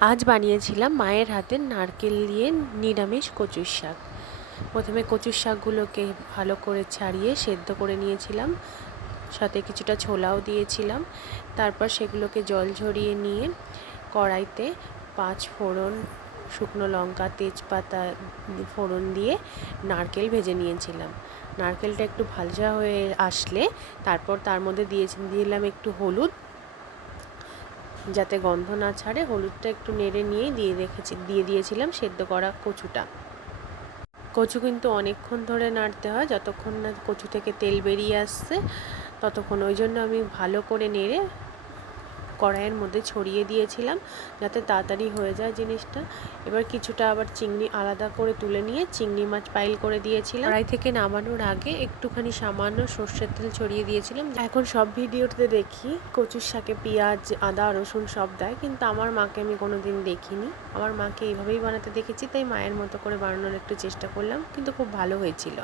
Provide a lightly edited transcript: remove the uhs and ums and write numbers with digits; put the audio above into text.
আজ বানিয়েছিলাম মায়ের হাতের নারকেল দিয়ে নিরামিষ কচুর শাক। প্রথমে কচুর শাকগুলোকে ভালো করে ছাড়িয়ে সেদ্ধ করে নিয়েছিলাম, সাথে কিছুটা ছোলাও দিয়েছিলাম। তারপর সেগুলোকে জল ঝরিয়ে নিয়ে কড়াইতে 5 ফোড়ন, শুকনো লঙ্কা, তেজপাতা ফোড়ন দিয়ে নারকেল ভেজে নিয়েছিলাম। নারকেলটা একটু ভাজা হয়ে আসলে তারপর তার মধ্যে দিলাম একটু হলুদ, যাতে গন্ধ না ছাড়ে। হলুদটা একটু নেড়ে নিয়ে দিয়ে দিয়েছিলাম সেদ্ধ করা কচুটা। কচু কিন্তু অনেকক্ষণ ধরে নাড়তে হয়, যতক্ষণ না কচু থেকে তেল বেরিয়ে আসছে ততক্ষণ। ওই জন্য আমি ভালো করে নেড়ে কড়াইয়ের মধ্যে ছড়িয়ে দিয়েছিলাম, যাতে তাড়াতাড়ি হয়ে যায় জিনিসটা। এবার কিছুটা আবার চিংড়ি আলাদা করে তুলে নিয়ে চিংড়ি মাছ পাইল করে দিয়েছিলাম। কড়াই থেকে নামানোর আগে একটুখানি সামান্য সর্ষের তেল ছড়িয়ে দিয়েছিলাম। এখন সব ভিডিওতে দেখি কচুর শাকে পেঁয়াজ, আদা, রসুন সব দেয়, কিন্তু আমার মাকে আমি কোনোদিন দেখিনি। আমার মাকে এইভাবেই বানাতে দেখেছি, তাই মায়ের মতো করে বানানোর একটু চেষ্টা করলাম, কিন্তু খুব ভালো হয়েছিল।